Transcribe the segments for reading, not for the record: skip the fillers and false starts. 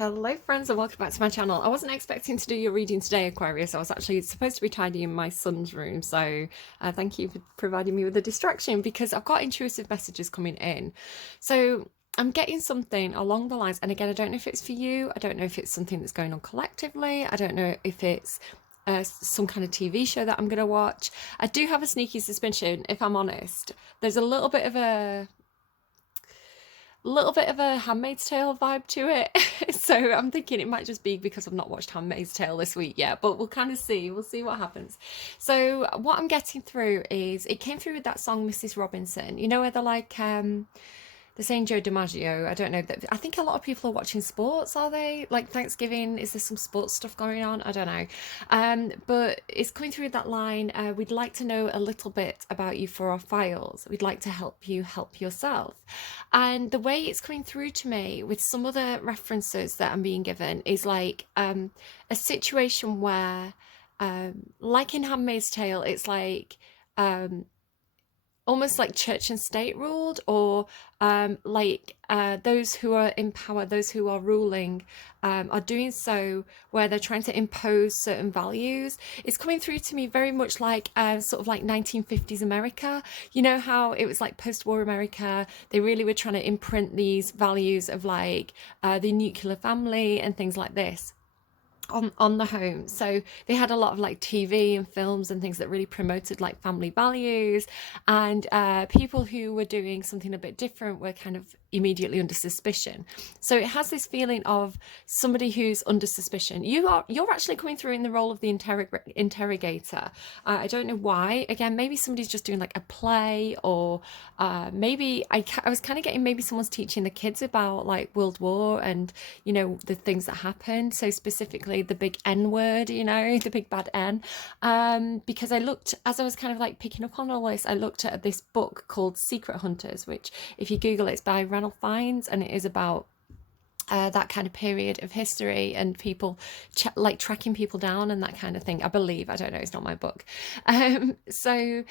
Hello friends and welcome back to my channel. I wasn't expecting to do your reading today, Aquarius. I was actually supposed to be tidying my son's room, so thank you for providing me with a distraction because I've got intrusive messages coming in. So I'm getting something along the lines, and again, I don't know if it's for you, I don't know if it's something that's going on collectively, I don't know if it's some kind of TV show that I'm going to watch. I do have a sneaky suspicion, if I'm honest. There's a little bit of a Handmaid's Tale vibe to it. So I'm thinking it might just be because I've not watched Handmaid's Tale this week yet, but we'll kind of see. We'll see what happens. So what I'm getting through is it came through with that song Mrs. Robinson. You know where they're like the St. Joe DiMaggio. I don't know. I think a lot of people are watching sports, are they? Like Thanksgiving, is there some sports stuff going on? I don't know. But it's coming through that line. We'd like to know a little bit about you for our files. We'd like to help you help yourself. And the way it's coming through to me with some other references that I'm being given is like a situation where, like in Handmaid's Tale, it's like um, almost like church and state ruled, or those who are in power, those who are ruling, are doing so where they're trying to impose certain values. It's coming through to me very much like sort of like 1950s America. You know how it was like post-war America, they really were trying to imprint these values of like the nuclear family and things like this on the home. So they had a lot of like TV and films and things that really promoted like family values, and people who were doing something a bit different were kind of immediately under suspicion. So it has this feeling of somebody who's under suspicion. You're actually coming through in the role of the interrogator. I don't know why. Again, maybe somebody's just doing like a play, or maybe I was kind of getting maybe someone's teaching the kids about like World War and the things that happened. So specifically the big N word, the big bad N. Because I looked, as I was kind of like picking up on all this, I looked at this book called Secret Hunters, which if you Google it's by Ranulph Fiennes, and it is about that kind of period of history and people like tracking people down and that kind of thing. I believe, I don't know, it's not my book. So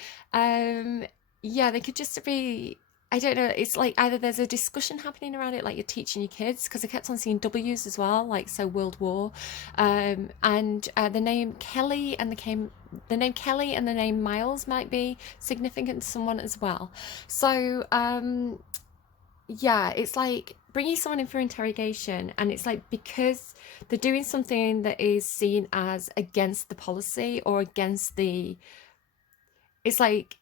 yeah, they could just be, I don't know, it's like either there's a discussion happening around it, like you're teaching your kids, because I kept on seeing W's as well, like so World War, and the name Kelly and the name Kelly and the name Miles might be significant to someone as well. So yeah, it's like bringing someone in for interrogation, and it's like because they're doing something that is seen as against the policy or against the, it's like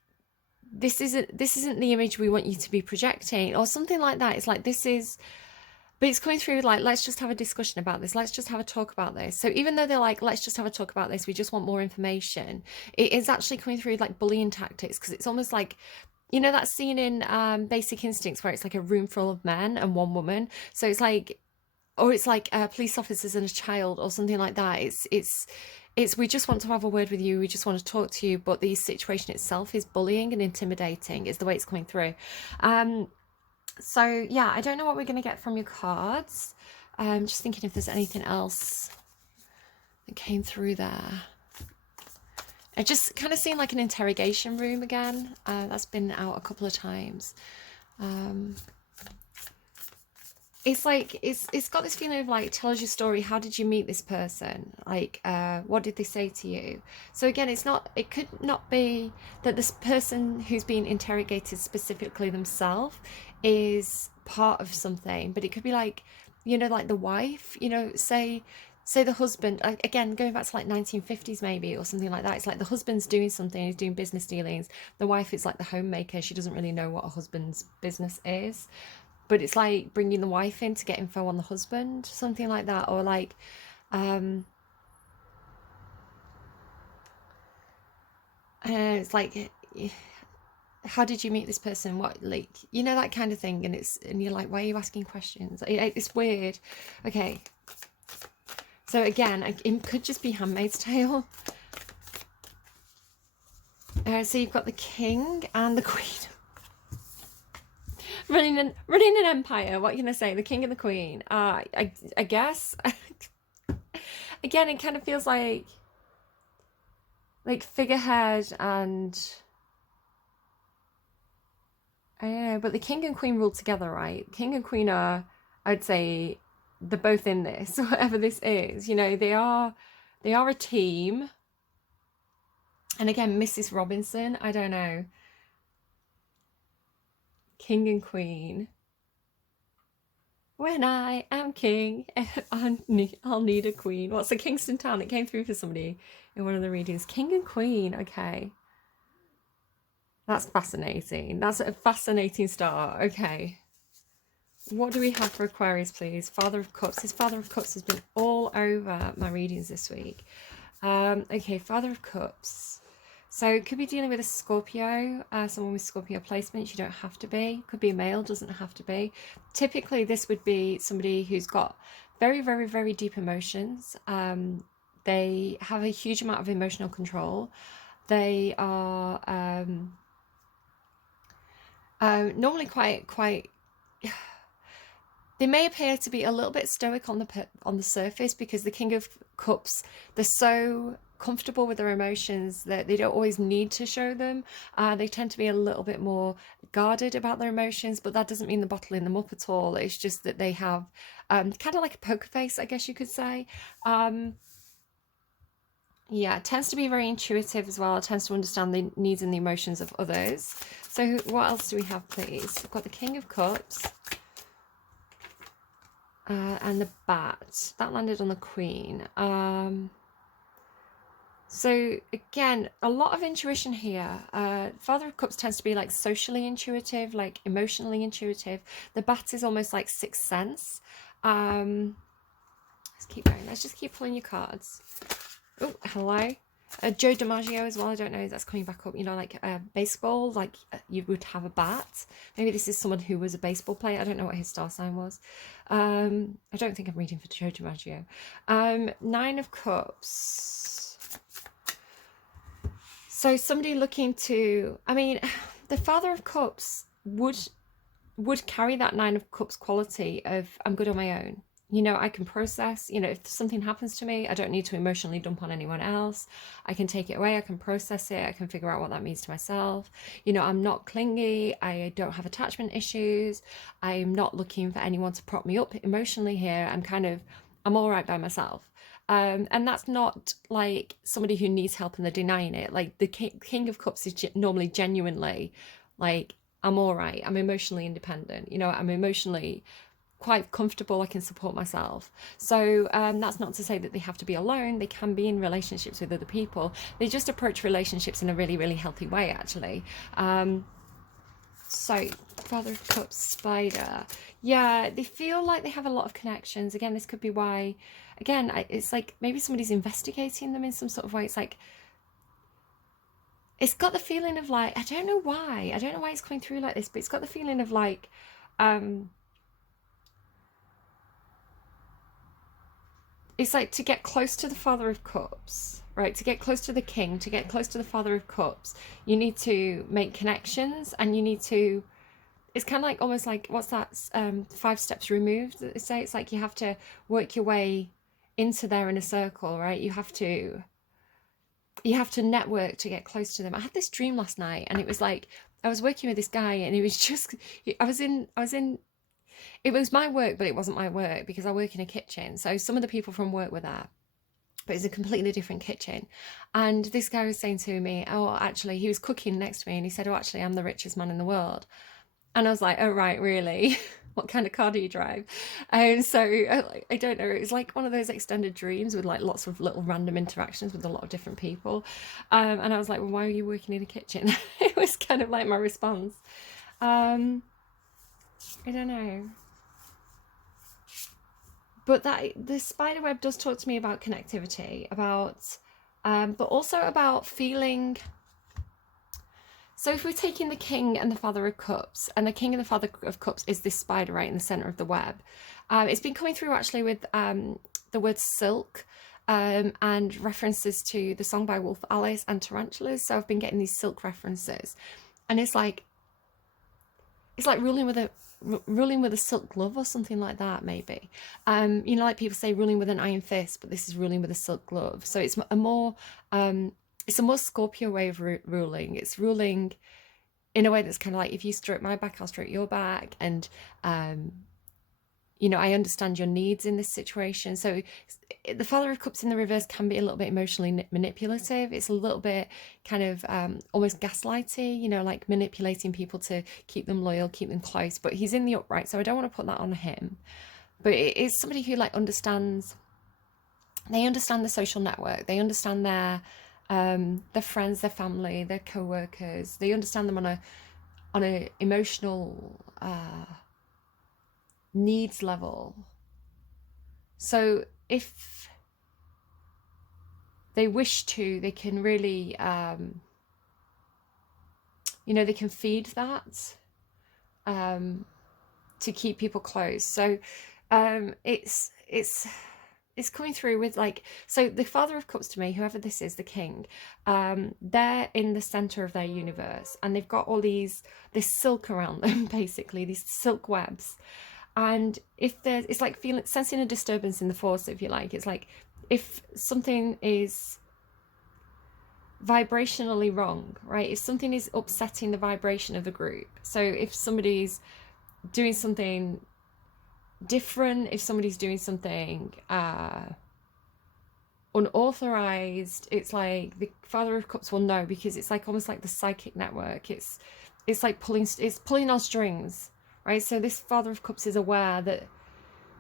this isn't the image we want you to be projecting or something like that. It's like this is, but it's coming through like, let's just have a discussion about this, let's just have a talk about this. So even though they're like, let's just have a talk about this, we just want more information, it is actually coming through like bullying tactics, because it's almost like, that scene in Basic Instincts where it's like a room full of men and one woman. So it's like, or it's like police officers and a child or something like that. It's we just want to have a word with you, we just want to talk to you, but the situation itself is bullying and intimidating is the way it's coming through. So yeah, I don't know what we're going to get from your cards. Just thinking if there's anything else that came through there. I just kind of seen like an interrogation room again. That's been out a couple of times. It's like it's got this feeling of like, tell us your story. How did you meet this person? Like, what did they say to you? So again, it could not be that this person who's being interrogated specifically themselves is part of something, but it could be like, like the wife, say the husband, again going back to like 1950s maybe or something like that. It's like the husband's doing something, he's doing business dealings, the wife is like the homemaker, she doesn't really know what a husband's business is, but it's like bringing the wife in to get info on the husband, something like that. Or like it's like, how did you meet this person, what, like, that kind of thing, and you're like, why are you asking questions? It's weird. Okay, so again, it could just be Handmaid's Tale. So you've got the king and the queen running an empire. What can I say? The king and the queen. I guess. Again, it kind of feels like figurehead, and I don't know, but the king and queen rule together, right? King and queen are, I'd say, they're both in this, whatever this is. You know, they are a team. And again, Mrs. Robinson, I don't know. King and Queen. When I am king, I'll need a queen. What's the Kingston town? It came through for somebody in one of the readings. King and Queen. Okay. That's fascinating. That's a fascinating start. Okay. What do we have for Aquarius, please? Father of Cups. His Father of Cups has been all over my readings this week. Okay, Father of Cups. So it could be dealing with a Scorpio, someone with Scorpio placements. You don't have to be. Could be a male, doesn't have to be. Typically, this would be somebody who's got very, very, very deep emotions. They have a huge amount of emotional control. They are normally quite. They may appear to be a little bit stoic on the surface, because the King of Cups, they're so comfortable with their emotions that they don't always need to show them. They tend to be a little bit more guarded about their emotions, but that doesn't mean they're bottling them up at all. It's just that they have kind of like a poker face, I guess you could say. Yeah, it tends to be very intuitive as well. It tends to understand the needs and the emotions of others. So what else do we have, please? We've got the King of Cups. And the Bat. That landed on the Queen. So again, a lot of intuition here. Father of Cups tends to be like socially intuitive, like emotionally intuitive. The Bat is almost like sixth sense. Let's keep going. Let's just keep pulling your cards. Oh, hello. Joe DiMaggio as well. I don't know if that's coming back up. You know, like baseball, like you would have a bat. Maybe this is someone who was a baseball player. I don't know what his star sign was. I don't think I'm reading for Joe DiMaggio. Nine of Cups. So somebody looking to, I mean, the Father of Cups would carry that Nine of Cups quality of, I'm good on my own. You know, I can process, you know, if something happens to me, I don't need to emotionally dump on anyone else. I can take it away, I can process it, I can figure out what that means to myself. You know, I'm not clingy, I don't have attachment issues, I'm not looking for anyone to prop me up emotionally here. I'm all right by myself. And that's not like somebody who needs help and they're denying it. Like the King of Cups is normally genuinely like, I'm all right, I'm emotionally independent, you know, I'm emotionally quite comfortable, I can support myself. So that's not to say that they have to be alone. They can be in relationships with other people. They just approach relationships in a really, really healthy way, actually. So Father of Cups, Spider. Yeah, they feel like they have a lot of connections. Again, this could be why, again, it's like maybe somebody's investigating them in some sort of way. It's like, it's got the feeling of like, I don't know why it's coming through like this, but it's got the feeling of like, it's like to get close to the Father of Cups, right? To get close to the King, to get close to the Father of Cups, you need to make connections, and you need to, it's kind of like almost like, what's that, 5 steps removed that they say? It's like you have to work your way into there in a circle, right? You have to network to get close to them. I had this dream last night, and it was like I was working with this guy, and he was just, I was in it was my work, but it wasn't my work because I work in a kitchen. So some of the people from work were there, but it's a completely different kitchen. And this guy was saying to me, oh, actually, he was cooking next to me, and he said, oh, actually, I'm the richest man in the world. And I was like, oh, right, really? What kind of car do you drive? And so I don't know. It was like one of those extended dreams with like lots of little random interactions with a lot of different people. And I was like, well, why are you working in a kitchen? It was kind of like my response. I don't know. But that the spider web does talk to me about connectivity, about but also about feeling. So if we're taking the King and the Father of Cups, and the King and the Father of Cups is this spider right in the center of the web, it's been coming through actually with the word silk, and references to the song by Wolf Alice and tarantulas. So I've been getting these silk references, and it's like ruling with a silk glove or something like that, maybe. You know, like people say ruling with an iron fist, but this is ruling with a silk glove. So it's a more Scorpio way of ruling. It's ruling in a way that's kind of like, if you stroke my back, I'll stroke your back. And you know, I understand your needs in this situation. So the Father of Cups in the reverse can be a little bit emotionally manipulative. It's a little bit kind of almost gaslighty, you know, like manipulating people to keep them loyal, keep them close. But he's in the upright, so I don't want to put that on him. But it is somebody who like understands. They understand the social network. They understand their friends, their family, their co-workers. They understand them on a emotional needs level. So if they wish to, they can really, you know, they can feed that to keep people close. So it's coming through with like, so the Father of Cups to me, whoever this is, the king, they're in the center of their universe, and they've got all this silk around them, basically these silk webs. And if there's, it's like sensing a disturbance in the force, if you like. It's like if something is vibrationally wrong, right? If something is upsetting the vibration of the group. So if somebody's doing something different, if somebody's doing something unauthorized, it's like the Father of Cups will know, because it's like almost like the psychic network. It's like pulling on strings, right? So this Father of Cups is aware that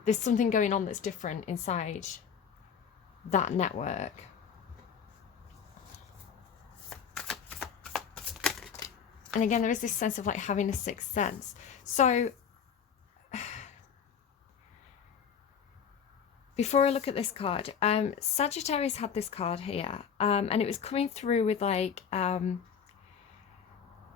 there's something going on that's different inside that network. And again, there is this sense of like having a sixth sense. So before I look at this card, Sagittarius had this card here, and it was coming through with like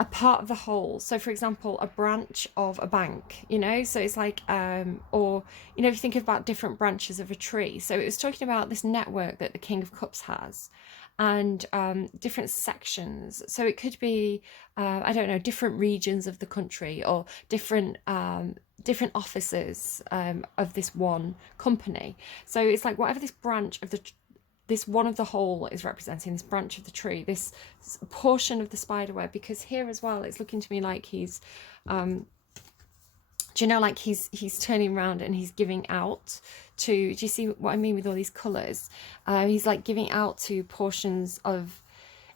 a part of the whole. So for example, a branch of a bank, you know, so it's like or, you know, if you think about different branches of a tree. So it was talking about this network that the King of Cups has, and different sections. So it could be I don't know, different regions of the country, or different offices of this one company. So it's like whatever this branch of this one of the whole is representing, this branch of the tree, this portion of the spider web. Because here as well, it's looking to me like he's do you know, like he's turning around and he's giving out to, do you see what I mean with all these colors? He's like giving out to portions of,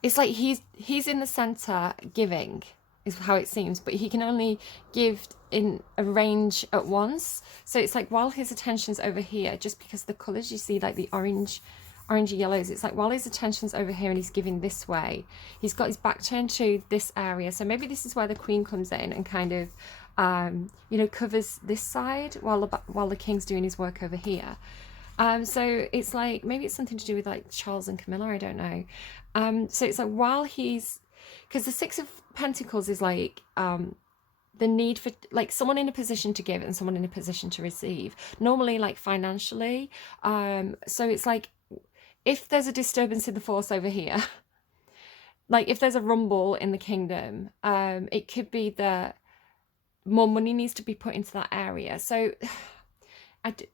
it's like he's in the center giving, is how it seems, but he can only give in a range at once. So it's like while his attention's over here, just because the colors, you see like the orangey yellows, it's like while his attention's over here and he's giving this way, he's got his back turned to this area. So maybe this is where the Queen comes in and kind of you know, covers this side while the King's doing his work over here. So it's like, maybe it's something to do with like Charles and Camilla, I don't know. So it's like while he's, because the Six of Pentacles is like the need for like someone in a position to give and someone in a position to receive, normally like financially. So it's like if there's a disturbance in the force over here, like if there's a rumble in the kingdom, it could be that more money needs to be put into that area. So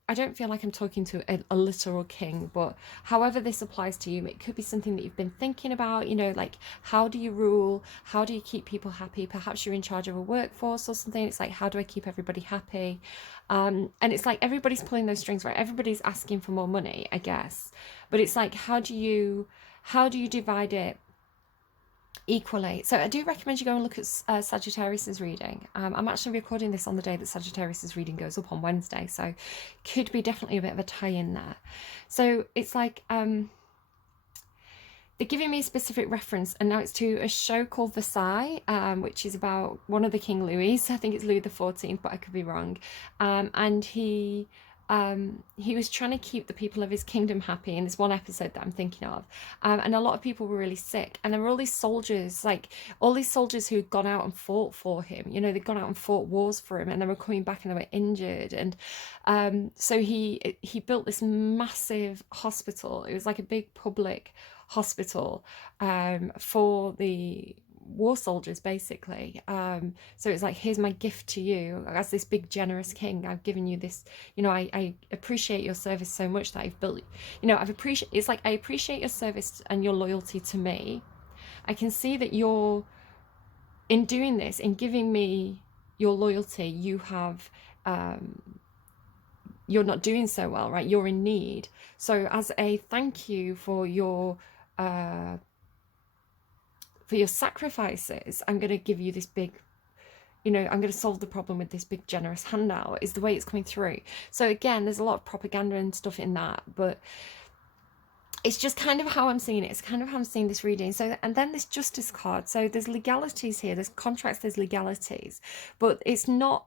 I don't feel like I'm talking to a literal king, but however this applies to you, it could be something that you've been thinking about, you know, like how do you rule? How do you keep people happy? Perhaps you're in charge of a workforce or something. It's like, how do I keep everybody happy? And it's like everybody's pulling those strings, right? Everybody's asking for more money, I guess. But it's like, how do you divide it equally? So I do recommend you go and look at Sagittarius's reading. I'm actually recording this on the day that Sagittarius's reading goes up on Wednesday, so could be definitely a bit of a tie-in there. So it's like they're giving me a specific reference, and now it's to a show called Versailles, which is about one of the King Louis. I think it's Louis XIV, but I could be wrong. And he was trying to keep the people of his kingdom happy in this one episode that I'm thinking of. And a lot of people were really sick. And there were all these soldiers, like all these soldiers who had gone out and fought for him. You know, they'd gone out and fought wars for him, and they were coming back and they were injured. And so he built this massive hospital. It was like a big public hospital for the war soldiers, basically. So it's like, here's my gift to you as this big generous king. I've given you this, you know, I appreciate your service so much that I've built, you know, it's like I appreciate your service and your loyalty to me. I can see that you're, in doing this, in giving me your loyalty, you have you're not doing so well, right? You're in need. So as a thank you uh, for your sacrifices, I'm going to give you this big, I'm going to solve the problem with this big generous handout, is the way it's coming through. So again, there's a lot of propaganda and stuff in that, but it's just kind of how I'm seeing it. It's kind of how I'm seeing this reading. So, and then this justice card. So there's legalities here. There's contracts. There's legalities, but it's not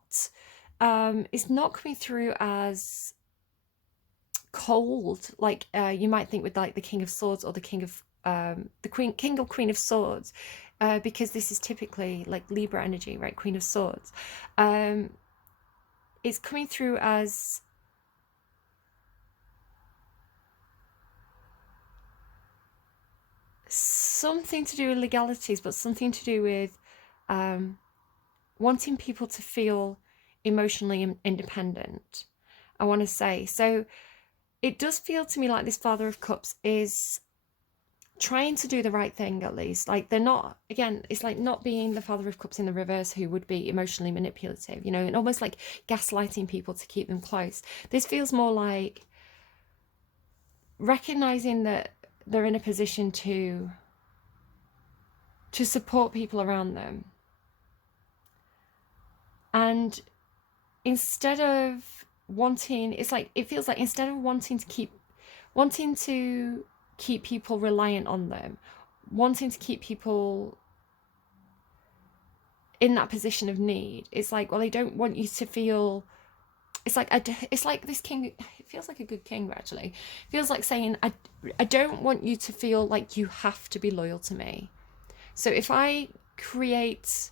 coming through as cold, like you might think with like the King of Swords or the King of King or Queen of Swords, because this is typically like Libra energy, right? Queen of Swords. It's coming through as something to do with legalities, but something to do with wanting people to feel emotionally independent, I want to say. So it does feel to me like this Father of Cups is trying to do the right thing, at least. Like, they're not, again, it's like not being the Father of Cups in the reverse, who would be emotionally manipulative, and almost like gaslighting people to keep them close. This feels more like recognizing that they're in a position to support people around them. And instead of wanting, it's like, it feels like instead of wanting to keep people reliant on them, wanting to keep people in that position of need, it's like, well, they don't want you to feel, it's like this king, it feels like a good king, actually. It feels like saying, I don't want you to feel like you have to be loyal to me. So if I create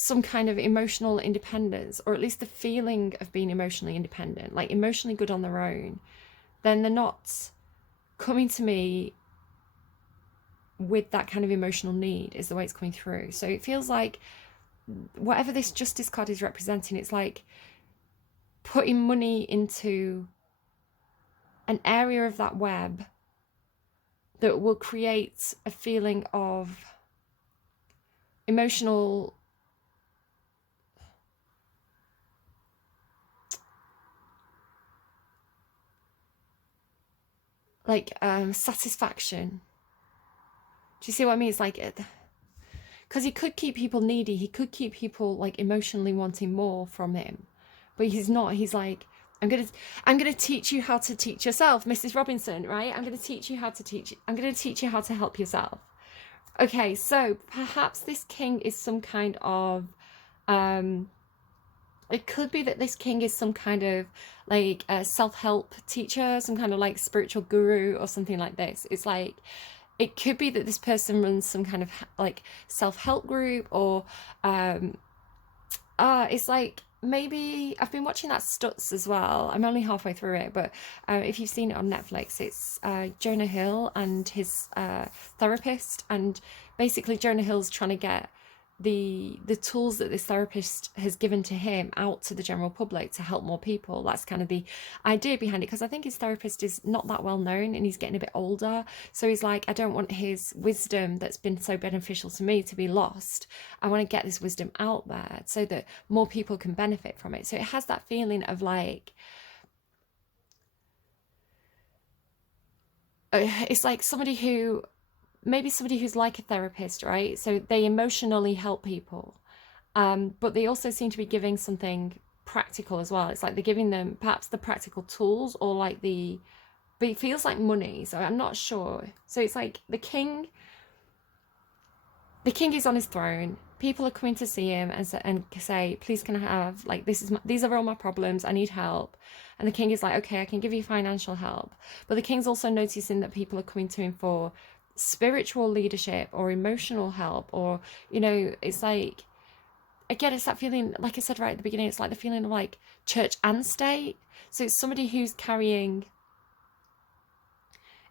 some kind of emotional independence, or at least the feeling of being emotionally independent, like emotionally good on their own, then they're not coming to me with that kind of emotional need, is the way it's coming through. So it feels like whatever this justice card is representing, it's like putting money into an area of that web that will create a feeling of emotional satisfaction. Do you see what I mean? It's like, because he could keep people needy, he could keep people like emotionally wanting more from him, but he's not. He's like, I'm gonna teach you how to teach yourself, Mrs. Robinson, right? I'm gonna teach you how to help yourself. Okay, so perhaps this king is some kind of it could be that this king is some kind of like a self-help teacher, some kind of like spiritual guru or something like this. It's like, it could be that this person runs some kind of like self-help group, or it's like, maybe I've been watching that Stutz as well. I'm only halfway through it, but if you've seen it on Netflix, it's Jonah Hill and his therapist, and basically Jonah Hill's trying to get the tools that this therapist has given to him out to the general public to help more people. That's kind of the idea behind it, because I think his therapist is not that well known and he's getting a bit older, so he's like, I don't want his wisdom that's been so beneficial to me to be lost. I want to get this wisdom out there so that more people can benefit from it. So it has that feeling of like, it's like somebody who's like a therapist, right? So they emotionally help people, but they also seem to be giving something practical as well. It's like they're giving them perhaps the practical tools, or like but it feels like money, so I'm not sure. So it's like the king is on his throne. People are coming to see him and say, please, can I have, like, these are all my problems, I need help. And the king is like, okay, I can give you financial help. But the king's also noticing that people are coming to him for spiritual leadership or emotional help, or it's like, again, it's that feeling, like I said right at the beginning, it's like the feeling of like church and state. So it's somebody who's carrying,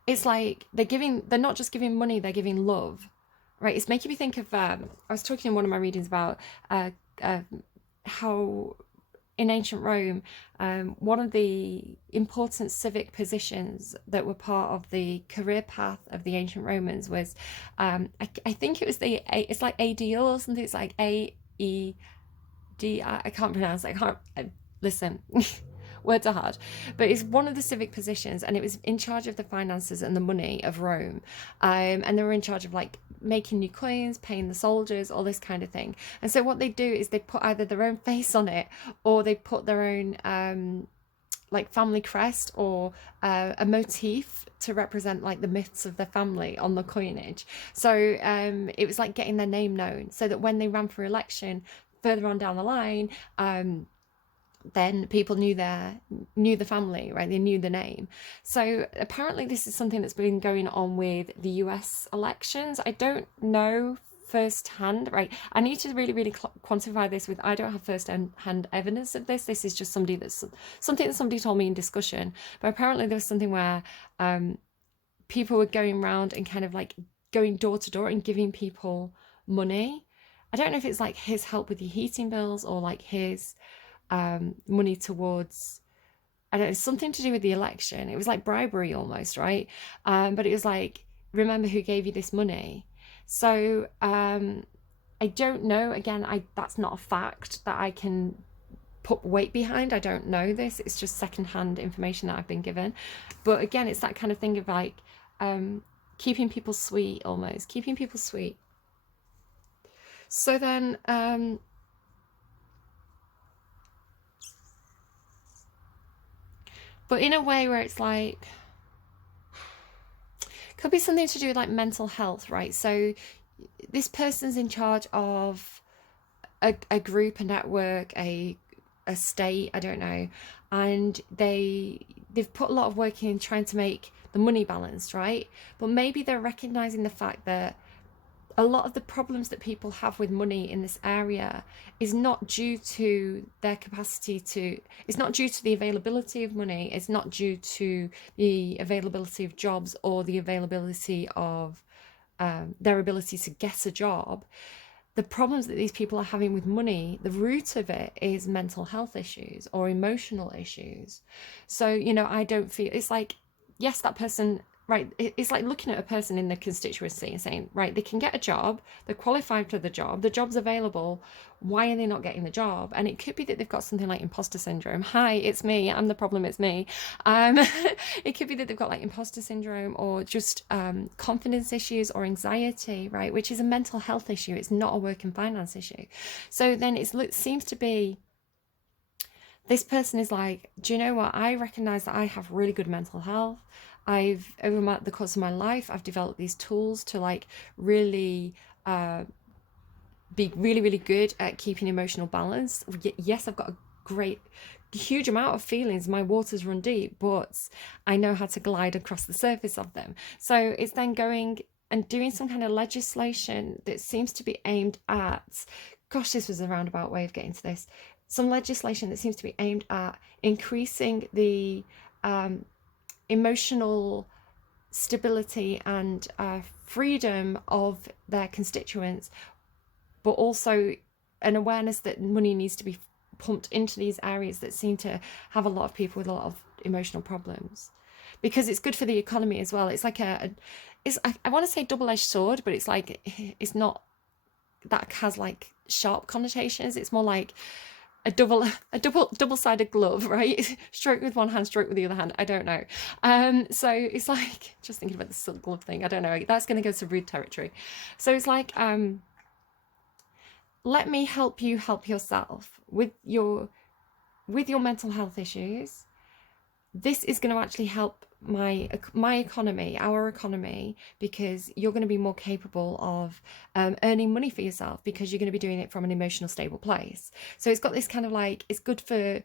it's like they're not just giving money, they're giving love, right? It's making me think of I was talking in one of my readings about how in ancient Rome, one of the important civic positions that were part of the career path of the ancient Romans was, I think it was it's like ADO or something. It's like AED. I can't pronounce it. Listen. words are hard, but it's one of the civic positions, and it was in charge of the finances and the money of Rome. And they were in charge of like making new coins, paying the soldiers, all this kind of thing. And so what they do is they put either their own face on it, or they put their own like family crest, or a motif to represent like the myths of their family on the coinage. So it was like getting their name known, so that when they ran for election further on down the line, then people knew the family, right? They knew the name. So apparently this is something that's been going on with the US elections. I don't know firsthand, right? I need to really quantify this with, I don't have first-hand evidence of this. This is just something that somebody told me in discussion. But apparently there was something where people were going around and kind of like going door to door and giving people money. I don't know if it's like his help with your heating bills, or like his money towards, I don't know, something to do with the election. It was like bribery almost, right? But it was like, remember who gave you this money. So I don't know. Again, that's not a fact that I can put weight behind. I don't know this. It's just secondhand information that I've been given. But again, it's that kind of thing of like keeping people sweet, almost keeping people sweet. So then but in a way where it's like, could be something to do with like mental health, right? So this person's in charge of a group, a network, a state, I don't know, and they've put a lot of work in trying to make the money balanced, right? But maybe they're recognizing the fact that a lot of the problems that people have with money in this area is not due to their capacity to, it's not due to the availability of money, it's not due to the availability of jobs, or the availability of their ability to get a job. The problems that these people are having with money, the root of it is mental health issues or emotional issues. So, you know, I don't feel, it's like, yes, that person, right, it's like looking at a person in the constituency and saying, right, they can get a job, they're qualified for the job's available, why are they not getting the job? And it could be that they've got something like imposter syndrome. Hi, it's me, I'm the problem, it's me. It could be that they've got like imposter syndrome, or just confidence issues, or anxiety, right, which is a mental health issue. It's not a work and finance issue. So then it seems to be, this person is like, do you know what, I recognize that I have really good mental health. Over the course of my life, I've developed these tools to like really be really good at keeping emotional balance. Yes, I've got a huge amount of feelings. My waters run deep, but I know how to glide across the surface of them. So it's then going and doing some kind of legislation that seems to be aimed at, gosh, this was a roundabout way of getting to this. Some legislation that seems to be aimed at increasing the emotional stability and freedom of their constituents, but also an awareness that money needs to be pumped into these areas that seem to have a lot of people with a lot of emotional problems, because it's good for the economy as well. It's like I want to say double-edged sword, but it's like, it's not, that has like sharp connotations. It's more like a double-sided glove, right? Stroke with one hand, stroke with the other hand. I don't know. So it's like, just thinking about the silk glove thing. I don't know. That's going to go to rude territory. So it's like, let me help you help yourself with your mental health issues. This is going to actually help my economy, our economy, because you're going to be more capable of earning money for yourself, because you're going to be doing it from an emotional stable place. So it's got this kind of like, it's good for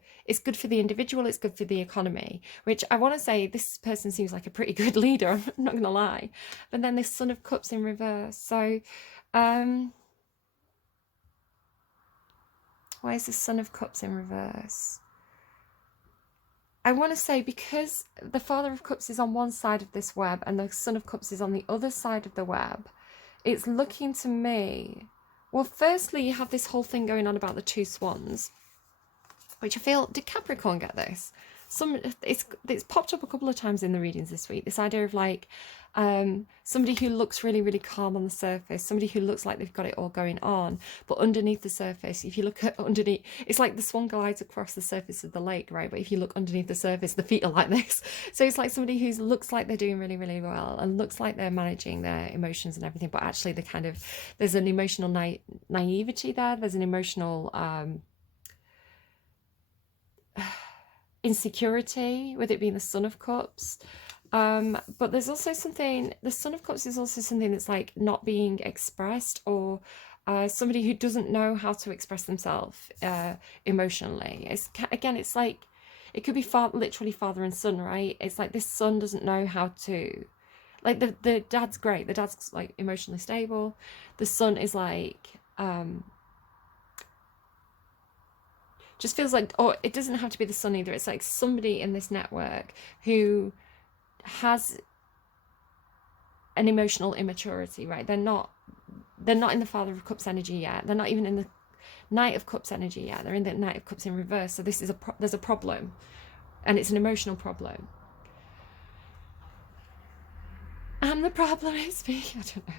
the individual, it's good for the economy, which I want to say this person seems like a pretty good leader, I'm not going to lie. But then this Son of Cups in reverse. So why is the Son of Cups in reverse? I want to say, because the Father of Cups is on one side of this web and the Son of Cups is on the other side of the web, it's looking to me, well, firstly, you have this whole thing going on about the two swans, which I feel, did Capricorn get this? it's popped up a couple of times in the readings this week, this idea of like somebody who looks really, really calm on the surface, somebody who looks like they've got it all going on, but underneath the surface, if you look at underneath, it's like the swan glides across the surface of the lake, right? But if you look underneath the surface, the feet are like this. So it's like somebody who looks like they're doing really, really well and looks like they're managing their emotions and everything, but actually they're kind of, there's an emotional naivety there, there's an emotional insecurity, with it being the Son of Cups. But there's also something, the Son of Cups is also something that's like not being expressed, or somebody who doesn't know how to express themselves emotionally. Again, it's like, it could be literally father and son, right? It's like this son doesn't know how to, like the dad's great. The dad's like emotionally stable. The son is like, just feels like, or it doesn't have to be the son either. It's like somebody in this network who has an emotional immaturity, right? They're not in the Father of Cups energy yet. They're not even in the Knight of Cups energy yet. They're in the Knight of Cups in reverse. So this is there's a problem, and it's an emotional problem. And the problem is me. I don't know.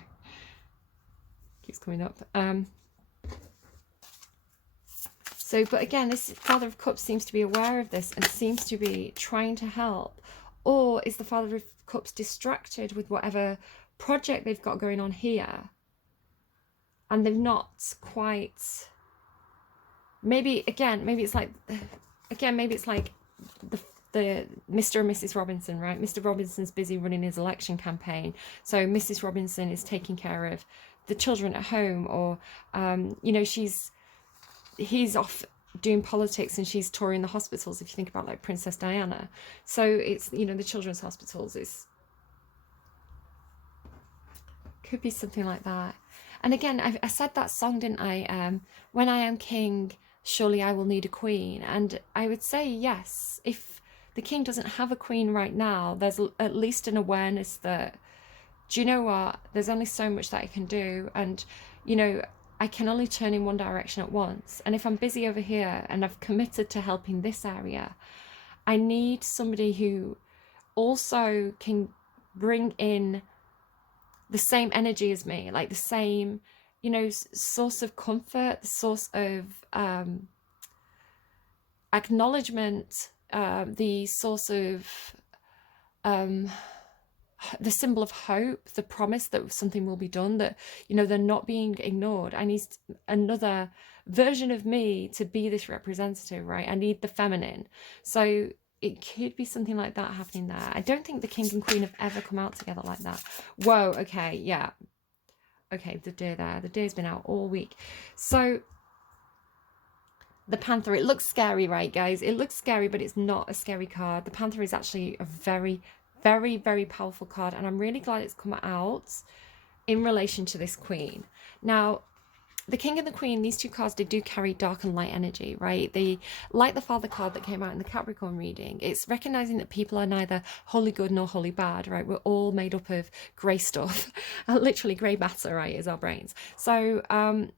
Keeps coming up. So, but again, this Father of Cups seems to be aware of this and seems to be trying to help. Or is the Father of Cups distracted with whatever project they've got going on here? And they've not quite... Maybe it's like the Mr. and Mrs. Robinson, right? Mr. Robinson's busy running his election campaign. So Mrs. Robinson is taking care of the children at home, or, you know, he's off doing politics and she's touring the hospitals, if you think about like Princess Diana. So it's, you know, the children's hospitals, could be something like that. And again, I said that song, didn't I? When I am king, surely I will need a queen. And I would say yes, if the king doesn't have a queen right now, there's at least an awareness that, do you know what, there's only so much that I can do, and you know, I can only turn in one direction at once. And if I'm busy over here and I've committed to helping this area, I need somebody who also can bring in the same energy as me, like the same, you know, source of comfort, the source of acknowledgement, the source of the symbol of hope, the promise that something will be done, that, you know, they're not being ignored. I need another version of me to be this representative, right? I need the feminine. So it could be something like that happening there. I don't think the king and queen have ever come out together like that. Whoa, okay, yeah. Okay, the deer there. The deer's been out all week. So the Panther, it looks scary, right, guys? It looks scary, but it's not a scary card. The Panther is actually a very, very, very powerful card, and I'm really glad it's come out in relation to this queen. Now, the king and the queen, these two cards, they do carry dark and light energy, right? They, like the father card that came out in the Capricorn reading, it's recognizing that people are neither wholly good nor wholly bad, right? We're all made up of grey stuff. Literally grey matter, right, is our brains. So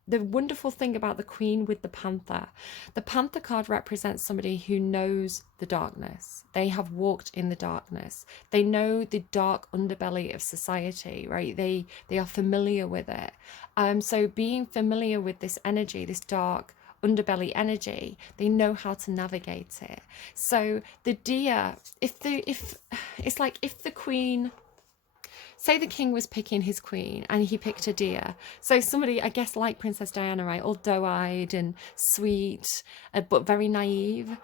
the wonderful thing about the queen with the panther card represents somebody who knows the darkness. They have walked in the darkness. They know the dark underbelly of society, right? They are familiar with it. So being familiar with this energy, this dark underbelly energy, they know how to navigate it. So the deer, if the queen, say the king was picking his queen and he picked a deer, so somebody, I guess, like Princess Diana, right, all doe-eyed and sweet, but very naive.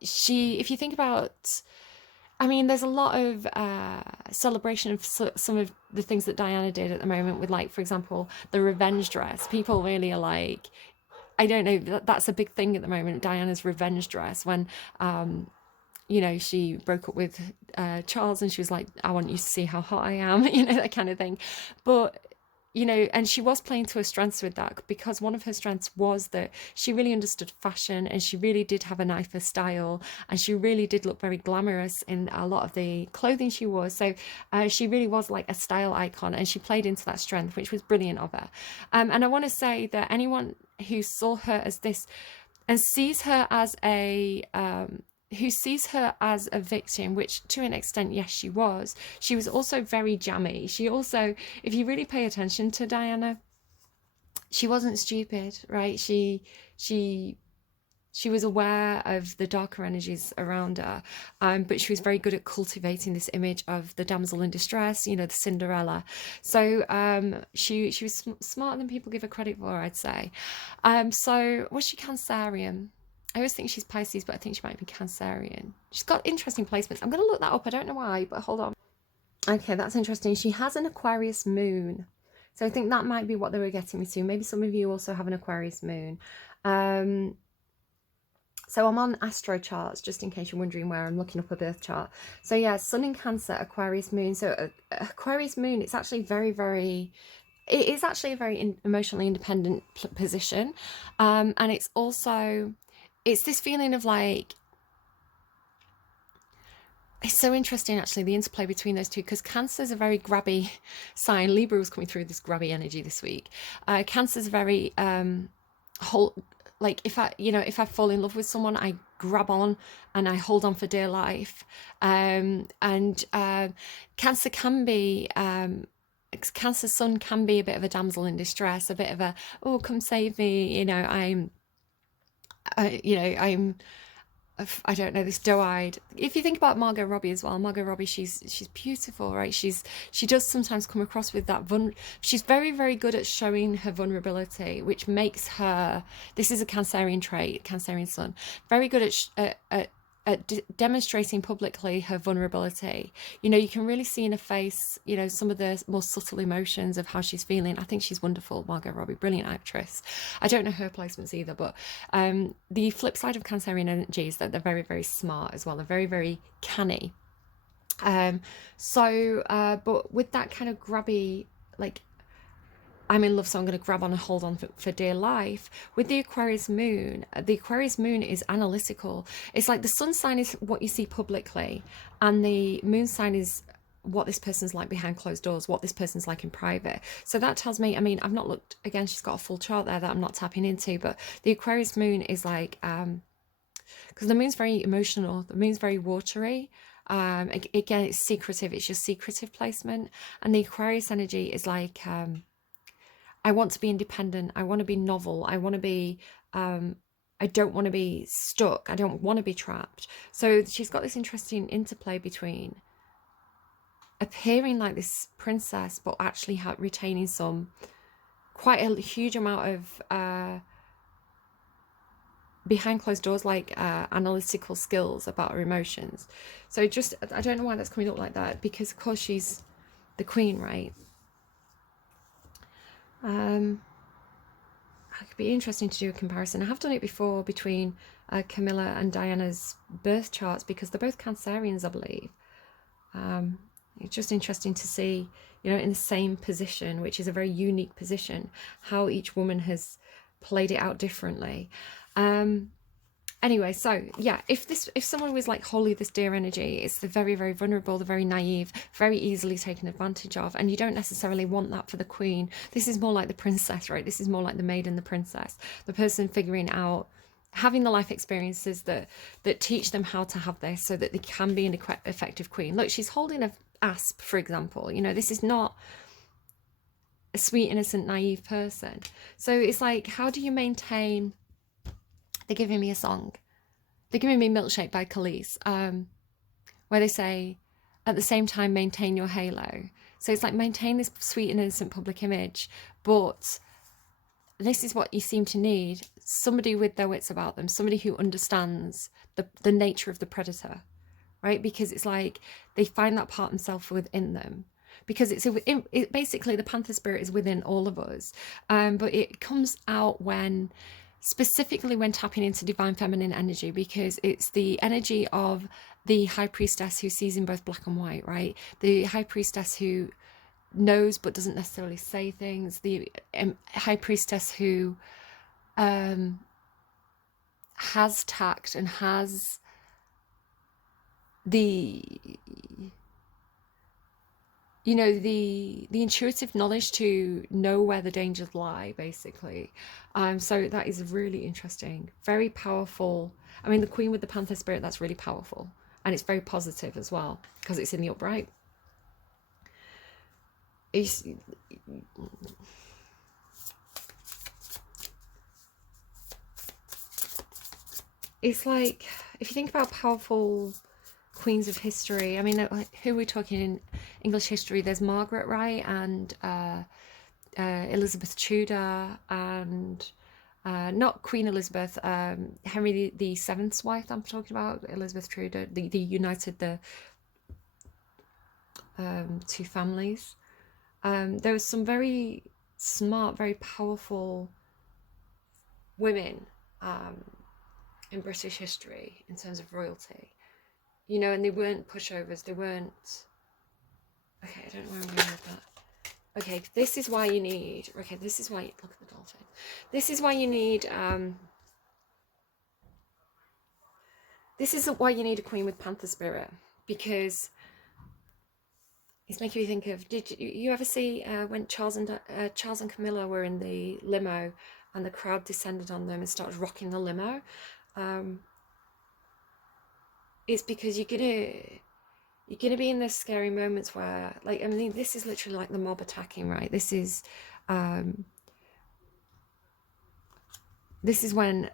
If you think about, I mean, there's a lot of celebration of some of the things that Diana did at the moment with, like, for example, the revenge dress. People really are like, I don't know, that's a big thing at the moment, Diana's revenge dress, when, you know, she broke up with Charles and she was like, I want you to see how hot I am, you know, that kind of thing. But, you know, and she was playing to her strengths with that, because one of her strengths was that she really understood fashion, and she really did have an eye for style, and she really did look very glamorous in a lot of the clothing she wore. So she really was like a style icon, and she played into that strength, which was brilliant of her. And I want to say that anyone who saw her as this and sees her as a who sees her as a victim, which to an extent, yes, she was. She was also very jammy. She also, if you really pay attention to Diana, she wasn't stupid, right? She she was aware of the darker energies around her, but she was very good at cultivating this image of the damsel in distress, you know, the Cinderella. So she was smarter than people give her credit for, I'd say. So was she Cancerian? I always think she's Pisces, but I think she might be Cancerian. She's got interesting placements. I'm going to look that up. I don't know why, but hold on. Okay, that's interesting. She has an Aquarius moon. So I think that might be what they were getting me to. Maybe some of you also have an Aquarius moon. Um, so I'm on astro charts, just in case you're wondering where I'm looking up a birth chart. So yeah, Sun in Cancer, Aquarius moon. So Aquarius moon, it's actually it is actually a very emotionally independent position. And it's also, it's this feeling of like, it's so interesting actually, the interplay between those two, because Cancer is a very grabby sign. Libra was coming through this grabby energy this week. Cancer is very like if I fall in love with someone, I grab on and I hold on for dear life. And Cancer can be Cancer Sun can be a bit of a damsel in distress, a bit of a, oh, come save me, I'm I don't know, this doe-eyed. If you think about Margot Robbie as well, Margot Robbie, she's beautiful, right? She does sometimes come across with that she's very, very good at showing her vulnerability, which makes her, this is a Cancerian trait, Cancerian Sun, very good at demonstrating publicly her vulnerability. You can really see in her face, some of the more subtle emotions of how she's feeling. I think she's wonderful, Margot Robbie, brilliant actress. I don't know her placements either, but the flip side of Cancerian energy is that they're very, very smart as well. They're very, very canny. But with that kind of grabby, like, I'm in love, so I'm going to grab on and hold on for dear life. With the Aquarius moon is analytical. It's like the sun sign is what you see publicly, and the moon sign is what this person's like behind closed doors, what this person's like in private. So that tells me, I mean, I've not looked, again, she's got a full chart there that I'm not tapping into, but the Aquarius moon is like, because the moon's very emotional, the moon's very watery. Again, it's secretive, it's your secretive placement. And the Aquarius energy is like, I want to be independent. I want to be novel. I want to be, I don't want to be stuck. I don't want to be trapped. So she's got this interesting interplay between appearing like this princess, but actually retaining quite a huge amount of behind closed doors, like analytical skills about her emotions. So I don't know why that's coming up like that, because of course she's the queen, right? It could be interesting to do a comparison. I have done it before between Camilla and Diana's birth charts, because they're both Cancerians, I believe. It's just interesting to see, in the same position, which is a very unique position, how each woman has played it out differently. Anyway, so yeah, if someone was like wholly this dear energy, it's the very, very vulnerable, the very naive, very easily taken advantage of, and you don't necessarily want that for the queen. This is more like the princess, right? This is more like the maiden, the princess, the person figuring out, having the life experiences that teach them how to have this, so that they can be an effective queen. Look, she's holding a asp, for example. This is not a sweet, innocent, naive person. So it's like, how do you maintain? They're giving me a song. They're giving me Milkshake by Khalees, where they say, at the same time, maintain your halo. So it's like, maintain this sweet and innocent public image, but this is what you seem to need. Somebody with their wits about them, somebody who understands the nature of the predator, right? Because it's like, they find that part themselves within them. Because it basically, the panther spirit is within all of us. But it comes out specifically when tapping into divine feminine energy, because it's the energy of the high priestess who sees in both black and white, right? The high priestess who knows but doesn't necessarily say things. The high priestess who has tact and has the you know, the intuitive knowledge to know where the dangers lie, basically. So that is really interesting, very powerful. I mean, the Queen with the Panther spirit, that's really powerful, and it's very positive as well because it's in the upright. It's it's like, if you think about powerful queens of history, I mean, who we're talking in English history, there's Margaret, right, and Elizabeth Tudor, and not Queen Elizabeth, Henry the Seventh's wife I'm talking about, Elizabeth Tudor, the united the two families. There was some very smart, very powerful women in British history in terms of royalty, you know, and they weren't pushovers, they weren't, okay, I don't know where I'm going with that. Okay, this is why you need, okay, this is why, look at the dolphin. This is why you need, this is why you need a queen with panther spirit, because it's making me think of, did you ever see when Charles and Camilla were in the limo and the crowd descended on them and started rocking the limo? It's because you're gonna be in those scary moments where, like, I mean, this is literally like the mob attacking, right? This is when,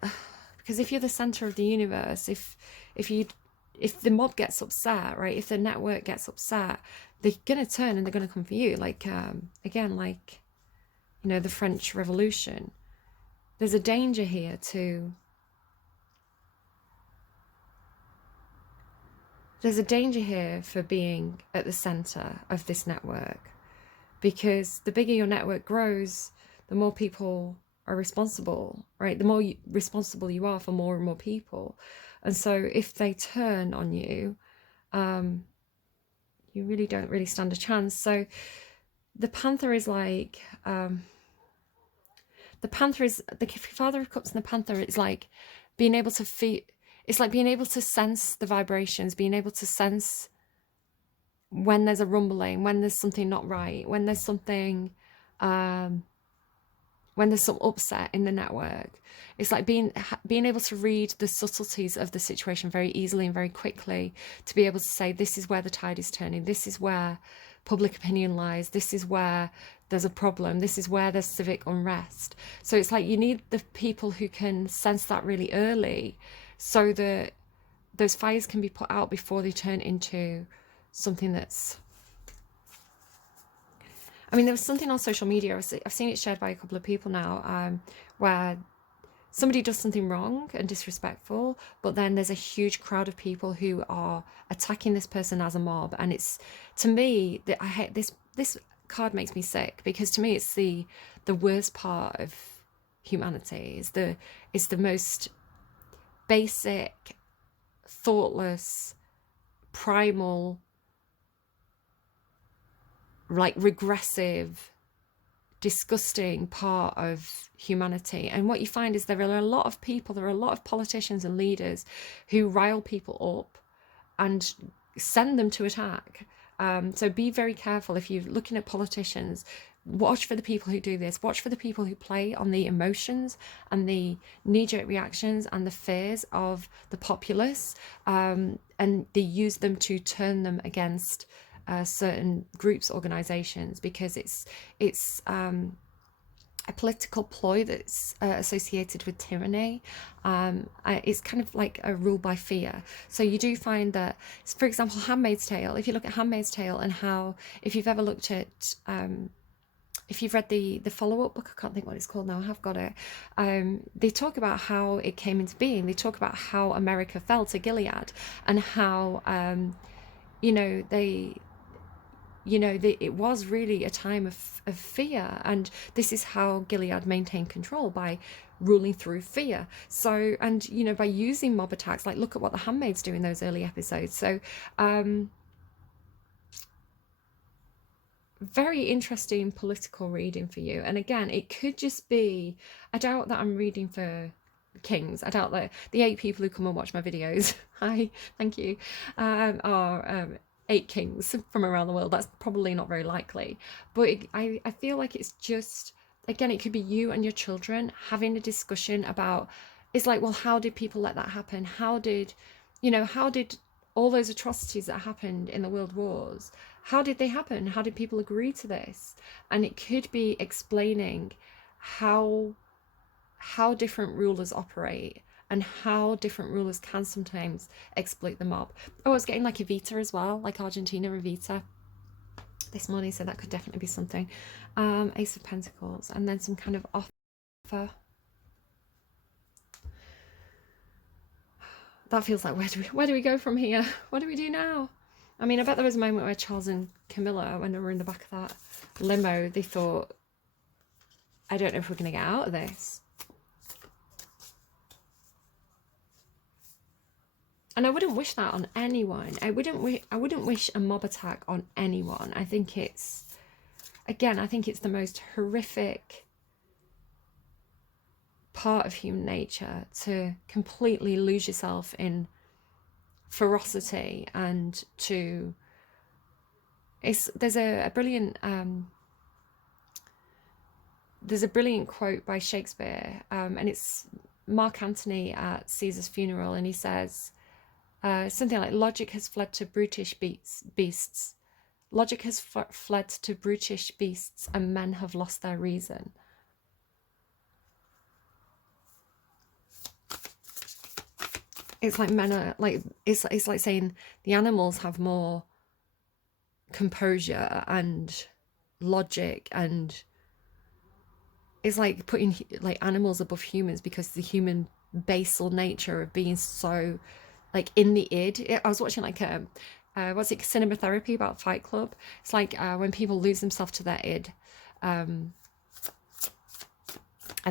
because if you're the center of the universe, if the mob gets upset, right, if the network gets upset, they're gonna turn and they're gonna come for you. Like again, like, you know, the French Revolution. There's a danger here to, there's a danger here for being at the center of this network, because the bigger your network grows, the more people are responsible, right? The more responsible you are for more and more people. And so if they turn on you, you really don't really stand a chance. So the panther is like, the panther is, the Father of Cups and the panther is like being able to feel, it's like being able to sense the vibrations, being able to sense when there's a rumbling, when there's something not right, when there's something, when there's some upset in the network. It's like being able to read the subtleties of the situation very easily and very quickly, to be able to say, this is where the tide is turning, this is where public opinion lies, this is where there's a problem, this is where there's civic unrest. So it's like you need the people who can sense that really early, so that those fires can be put out before they turn into something that's, I mean, there was something on social media, I've seen it shared by a couple of people now, where somebody does something wrong and disrespectful, but then there's a huge crowd of people who are attacking this person as a mob. And it's, to me, I hate this card, makes me sick, because to me it's the worst part of humanity. It's the most basic, thoughtless, primal, like regressive, disgusting part of humanity. And what you find is there are a lot of people, there are a lot of politicians and leaders who rile people up and send them to attack. So be very careful if you're looking at politicians. Watch for the people who do this. Watch for the people who play on the emotions and the knee-jerk reactions and the fears of the populace, and they use them to turn them against certain groups, organizations, because it's a political ploy that's associated with tyranny. It's kind of like a rule by fear. So you do find that, for example, Handmaid's Tale, if you look at Handmaid's Tale and how, if you've ever looked at, if you've read the follow-up book, I can't think what it's called now, I have got it, they talk about how it came into being. They talk about how America fell to Gilead, and how, you know, it was really a time of fear, and this is how Gilead maintained control, by ruling through fear. So, and you know, by using mob attacks, like look at what the Handmaids do in those early episodes. So very interesting political reading for you. And again, it could just be, I doubt that I'm reading for kings. I doubt that the 8 people who come and watch my videos, hi, thank you, are 8 kings from around the world. That's probably not very likely. But I feel like it's just, again, it could be you and your children having a discussion about, it's like, well, how did people let that happen? How did, how did all those atrocities that happened in the world wars, how did they happen? How did people agree to this? And it could be explaining how different rulers operate and how different rulers can sometimes exploit the mob. Oh, I was getting like Evita as well, like Argentina Evita this morning, so that could definitely be something. Ace of Pentacles, and then some kind of offer. That feels like, where do we go from here? What do we do now? I mean, I bet there was a moment where Charles and Camilla, when they were in the back of that limo, they thought, I don't know if we're going to get out of this. And I wouldn't wish that on anyone. I wouldn't wish a mob attack on anyone. I think it's, again, I think it's the most horrific part of human nature to completely lose yourself in ferocity, and to, there's a brilliant quote by Shakespeare, and it's Mark Antony at Caesar's funeral, and he says something like, logic has fled to brutish beasts. Logic has fled to brutish beasts, and men have lost their reason. It's like men are like, it's like saying the animals have more composure and logic, and it's like putting like animals above humans, because the human basal nature of being so like in the id. I was watching like what's it, cinema therapy about Fight Club. It's like when people lose themselves to their id, and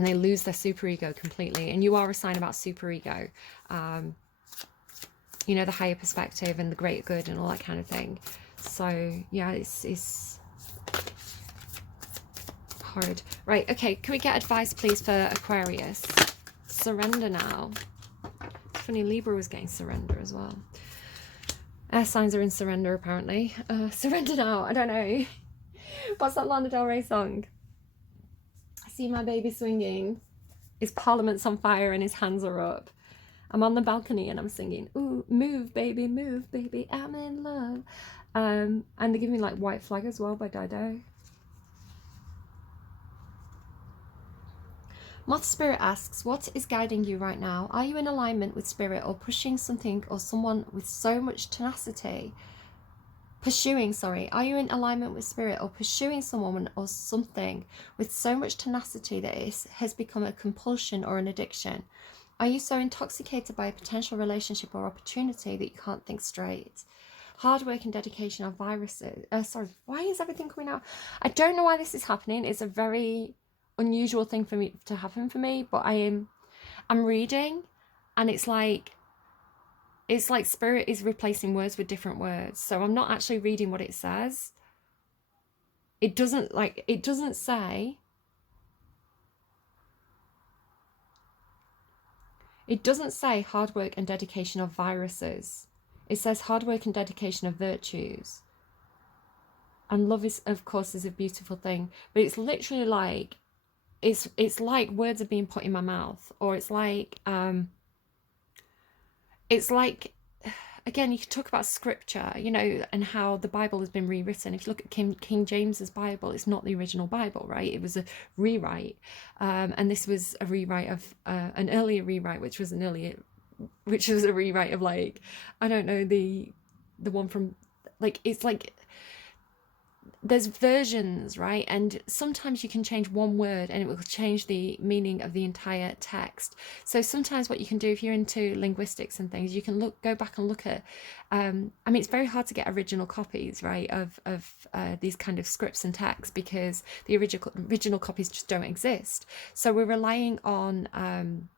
they lose their superego completely. And you are a sign about superego, the higher perspective and the greater good and all that kind of thing. So yeah, it's horrid. Right, okay, can we get advice please for Aquarius? Surrender now. It's funny, Libra was getting surrender as well. Air signs are in surrender apparently. Surrender now, I don't know. What's that Lana Del Rey song? I see my baby swinging. His parliament's on fire and his hands are up. I'm on the balcony and I'm singing, ooh, move baby, I'm in love. And they give me like White Flag as well by Dido. Moth Spirit asks, what is guiding you right now? Are you in alignment with Spirit, or pushing something or someone with so much tenacity? Are you in alignment with Spirit, or pursuing someone or something with so much tenacity that it has become a compulsion or an addiction? Are you so intoxicated by a potential relationship or opportunity that you can't think straight? Hard work and dedication are viruses. Why is everything coming out? I don't know why this is happening. It's a very unusual thing for me to happen for me, but I'm reading, and it's like Spirit is replacing words with different words. So I'm not actually reading what it says. It doesn't say. It doesn't say hard work and dedication of viruses. It says hard work and dedication of virtues. And love is, of course, is a beautiful thing. But it's literally like, it's like words are being put in my mouth. Or it's like, again, you could talk about scripture, and how the Bible has been rewritten. If you look at King James's Bible, it's not the original Bible, right? It was a rewrite. And this was a rewrite of an earlier rewrite, which was a rewrite of, like, I don't know, the one from, like, it's like, there's versions, right? And sometimes you can change one word and it will change the meaning of the entire text. So sometimes what you can do, if you're into linguistics and things, you can go back and look at, I mean, it's very hard to get original copies, right, of these kind of scripts and texts, because the original copies just don't exist. So we're relying on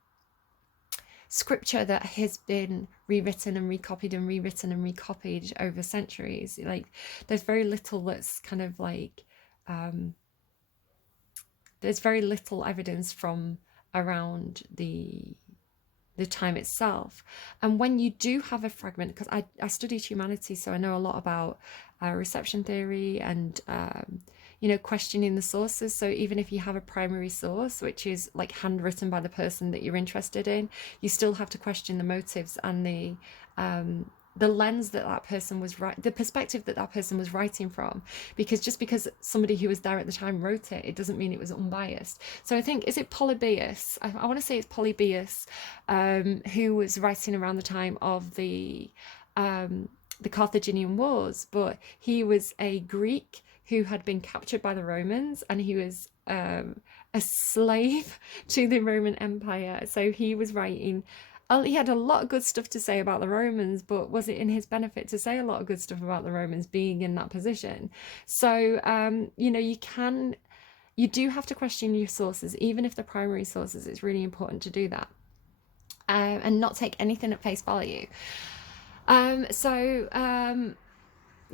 scripture that has been rewritten and recopied and rewritten and recopied over centuries. Like, there's very little that's kind of like, there's very little evidence from around the the time itself. And when you do have a fragment, because I studied humanities, so I know a lot about reception theory and you know, questioning the sources. So even if you have a primary source, which is like handwritten by the person that you're interested in, you still have to question the motives and the lens that that person was the perspective that that person was writing from, because just because somebody who was there at the time wrote it, it doesn't mean it was unbiased. So I think, is it Polybius? I want to say it's Polybius, who was writing around the time of the Carthaginian Wars, but he was a Greek who had been captured by the Romans, and he was a slave to the Roman Empire. So he was writing, he had a lot of good stuff to say about the Romans, but was it in his benefit to say a lot of good stuff about the Romans being in that position? So, you know, you do have to question your sources, even if the primary sources. It's really important to do that, and not take anything at face value.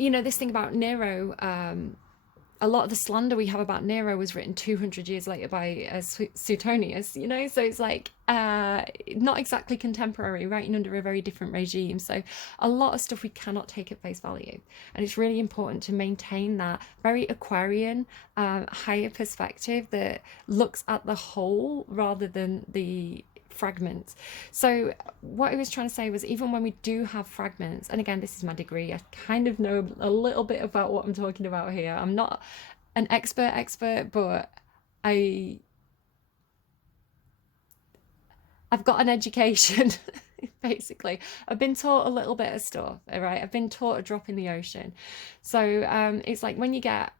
You know, this thing about Nero, a lot of the slander we have about Nero was written 200 years later by Suetonius, you know, so it's like not exactly contemporary, writing under a very different regime. So a lot of stuff we cannot take at face value, and it's really important to maintain that very Aquarian higher perspective that looks at the whole rather than the fragments. So what I was trying to say was, even when we do have fragments, and again, this is my degree, I kind of know a little bit about what I'm talking about here. I'm not an expert, but I've got an education. Basically, I've been taught a little bit of stuff, all right? I've been taught a drop in the ocean. So it's like when you get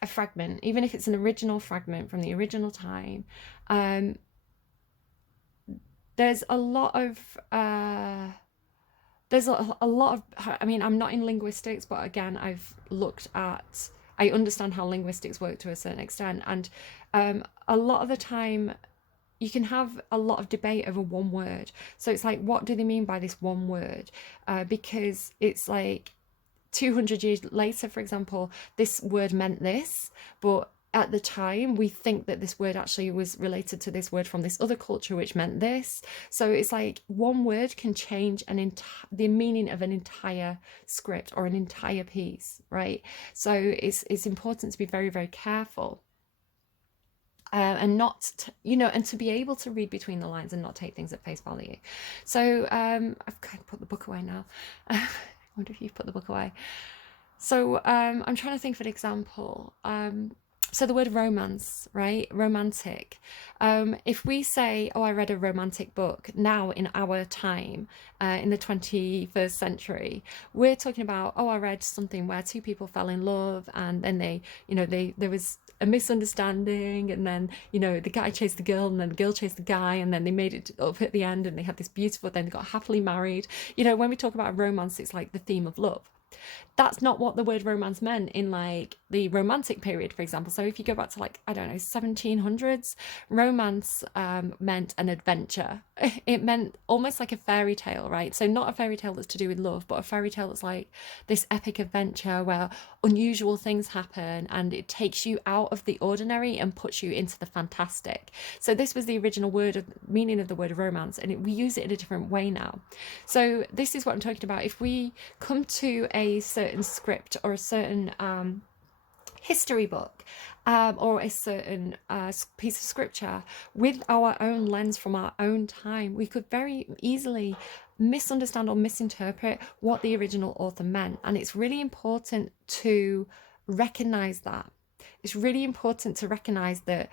a fragment, even if it's an original fragment from the original time, there's a lot of I mean, I'm not in linguistics, but again, I understand how linguistics work to a certain extent, and a lot of the time you can have a lot of debate over one word. So it's like, what do they mean by this one word? Because it's like 200 years later, for example, this word meant this, but at the time we think that this word actually was related to this word from this other culture which meant this. So it's like one word can change the meaning of an entire script or an entire piece, right? So it's important to be very, very careful, and not you know, and to be able to read between the lines and not take things at face value. So I've kind of put the book away now. I wonder if you've put the book away. So I'm trying to think of an example. So the word romance, right? Romantic. If we say, oh, I read a romantic book, now in our time, in the 21st century, we're talking about, oh, I read something where two people fell in love, and then there was a misunderstanding, and then, you know, the guy chased the girl, and then the girl chased the guy, and then they made it up at the end, and they had this beautiful, then they got happily married. You know, when we talk about romance, it's like the theme of love. That's not what the word romance meant in like the romantic period, for example. So if you go back to, like, I don't know, 1700s, romance meant an adventure. It meant almost like a fairy tale, right? So not a fairy tale that's to do with love, but a fairy tale that's like this epic adventure where unusual things happen and it takes you out of the ordinary and puts you into the fantastic. So this was the original meaning of the word romance, and we use it in a different way now. So this is what I'm talking about. If we come to a certain script or a certain history book, or a certain piece of scripture with our own lens from our own time, we could very easily misunderstand or misinterpret what the original author meant. And it's really important to recognize that. It's really important to recognize that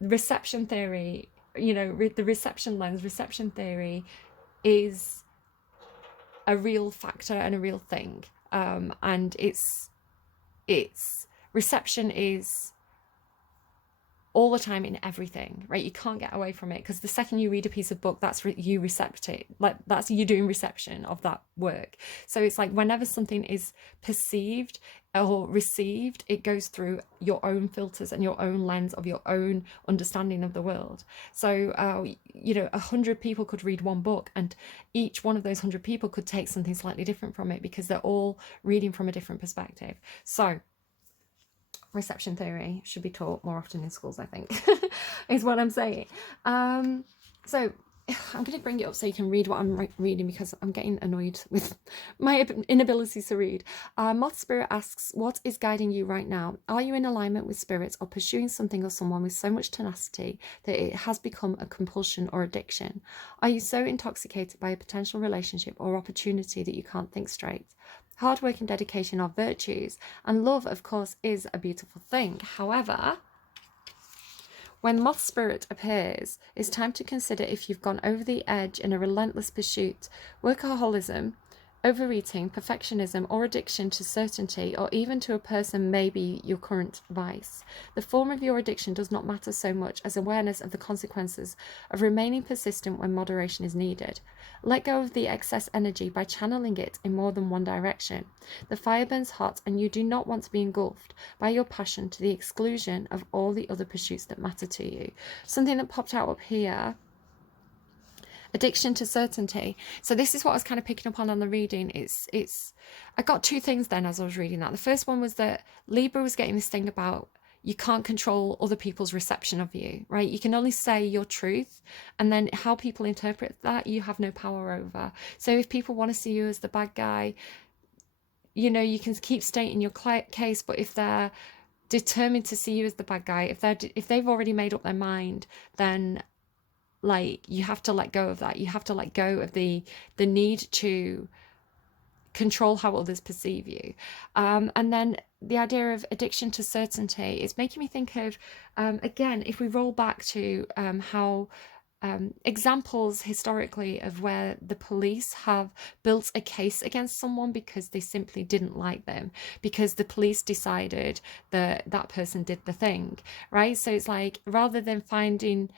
reception theory, you know, the reception lens, reception theory is a real factor and a real thing. And it's reception is all the time in everything, right? You can't get away from it, because the second you read a piece of book, that's you recept it, like that's you doing reception of that work. So it's like whenever something is perceived or received, it goes through your own filters and your own lens of your own understanding of the world. So you know, 100 people could read one book, and each one of those 100 people could take something slightly different from it, because they're all reading from a different perspective. So reception theory should be taught more often in schools, I think, is what I'm saying. So I'm going to bring it up so you can read what I'm reading, because I'm getting annoyed with my inability to read. Moth Spirit asks, what is guiding you right now? Are you in alignment with spirits or pursuing something or someone with so much tenacity that it has become a compulsion or addiction? Are you so intoxicated by a potential relationship or opportunity that you can't think straight? Hard work and dedication are virtues, and love, of course, is a beautiful thing. However, when Moth Spirit appears, it's time to consider if you've gone over the edge in a relentless pursuit, workaholism, overeating, perfectionism, or addiction to certainty, or even to a person maybe your current vice. The form of your addiction does not matter so much as awareness of the consequences of remaining persistent when moderation is needed. Let go of the excess energy by channeling it in more than one direction. The fire burns hot, and you do not want to be engulfed by your passion to the exclusion of all the other pursuits that matter to you. Something that popped out up here, addiction to certainty. So this is what I was kind of picking up on the reading. I got two things then as I was reading that. The first one was that Libra was getting this thing about you can't control other people's reception of you, right? You can only say your truth, and then how people interpret that you have no power over. So if people want to see you as the bad guy, you know, you can keep stating your case, but if they're determined to see you as the bad guy, if they've already made up their mind, then like you have to let go of that. You have to let go of the need to control how others perceive you. And then the idea of addiction to certainty is making me think of, again, if we roll back to how examples historically of where the police have built a case against someone because they simply didn't like them, because the police decided that that person did the thing, right? So it's like, rather than finding,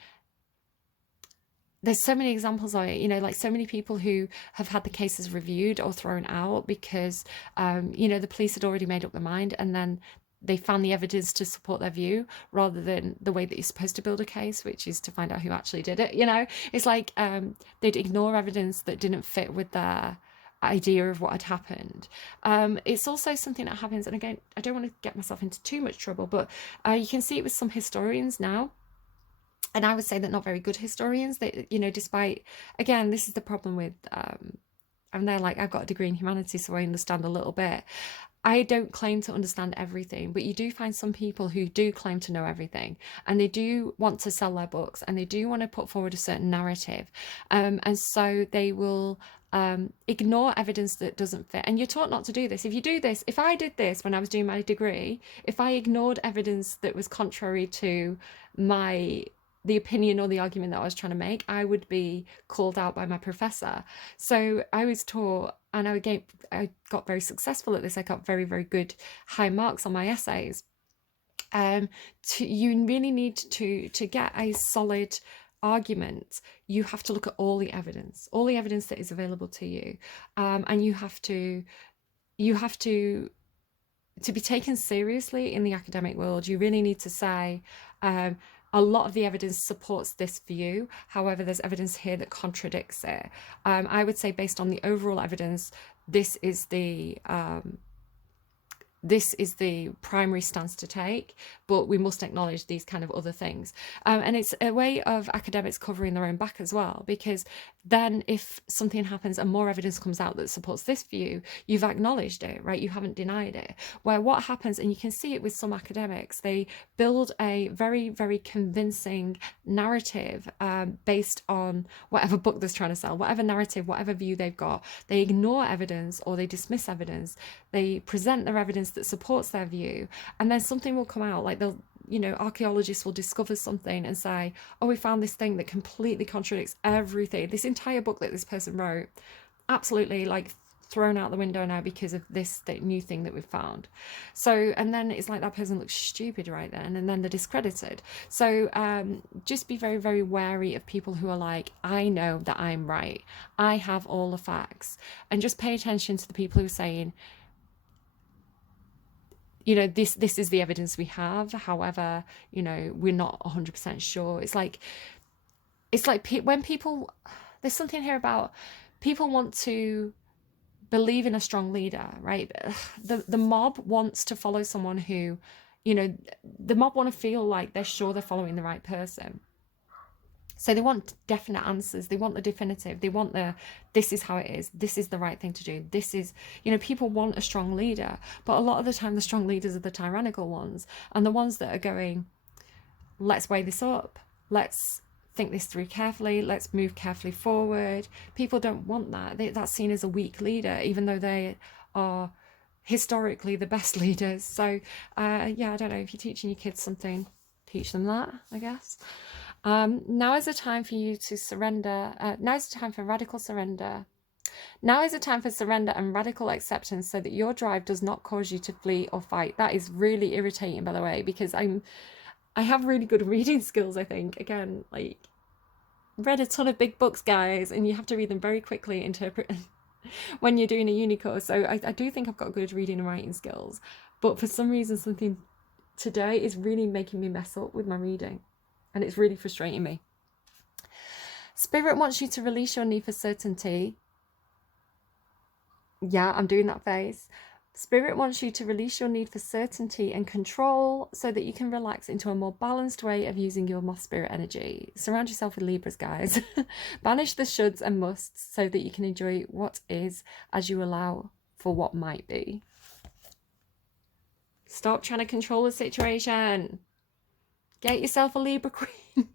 there's so many examples of it, you know, like so many people who have had the cases reviewed or thrown out because, you know, the police had already made up their mind, and then they found the evidence to support their view, rather than the way that you're supposed to build a case, which is to find out who actually did it. You know, it's like they'd ignore evidence that didn't fit with their idea of what had happened. It's also something that happens, and again, I don't want to get myself into too much trouble, but you can see it with some historians now. And I would say that not very good historians, that, you know, despite, again, this is the problem with, I'm there like, I've got a degree in humanities, so I understand a little bit. I don't claim to understand everything, but you do find some people who do claim to know everything, and they do want to sell their books, and they do want to put forward a certain narrative. And so they will ignore evidence that doesn't fit. And you're taught not to do this. If you do this, if I did this when I was doing my degree, if I ignored evidence that was contrary to the opinion or the argument that I was trying to make, I would be called out by my professor. So I was taught, and I got very successful at this. I got very, very good high marks on my essays. You really need to get a solid argument. You have to look at all the evidence that is available to you, and you have to be taken seriously in the academic world. You really need to say, a lot of the evidence supports this view. However, there's evidence here that contradicts it. I would say, based on the overall evidence, this is the primary stance to take, but we must acknowledge these kind of other things. And it's a way of academics covering their own back as well, because then if something happens and more evidence comes out that supports this view, you've acknowledged it, right? You haven't denied it. Where what happens, and you can see it with some academics, they build a very, very convincing narrative based on whatever book they're trying to sell, whatever narrative, whatever view they've got. They ignore evidence, or they dismiss evidence. They present their evidence that supports their view, and then something will come out, like archaeologists will discover something and say, oh, we found this thing that completely contradicts everything, this entire book that this person wrote, absolutely like thrown out the window now because of this new thing that we've found. So, and then it's like that person looks stupid right then, and then they're discredited. So just be very, very wary of people who are like, I know that I'm right, I have all the facts, and just pay attention to the people who are saying, you know, this is the evidence we have, however, you know, we're not 100% sure. It's like when people, there's something here about people want to believe in a strong leader, right? The mob wants to follow someone who, you know, the mob want to feel like they're sure they're following the right person. So they want definite answers. They want the definitive. They want the, this is how it is. This is the right thing to do. This is, you know, people want a strong leader. But a lot of the time, the strong leaders are the tyrannical ones. And the ones that are going, let's weigh this up. Let's think this through carefully. Let's move carefully forward. People don't want that. That's seen as a weak leader, even though they are historically the best leaders. So, yeah, I don't know. If you're teaching your kids something, teach them that, I guess. Now is the time for you to surrender. Now is the time for radical surrender. Now is the time for surrender and radical acceptance so that your drive does not cause you to flee or fight. That is really irritating, by the way, because I have really good reading skills, I think. Again, like, read a ton of big books, guys, and you have to read them very quickly, interpret when you're doing a uni course. So I do think I've got good reading and writing skills. But for some reason, something today is really making me mess up with my reading. And it's really frustrating me. Spirit wants you to release your need for certainty. Yeah, I'm doing that phase. Spirit wants you to release your need for certainty and control so that you can relax into a more balanced way of using your moth spirit energy. Surround yourself with Libras, guys. Banish the shoulds and musts so that you can enjoy what is as you allow for what might be. Stop trying to control the situation. Get yourself a Libra queen.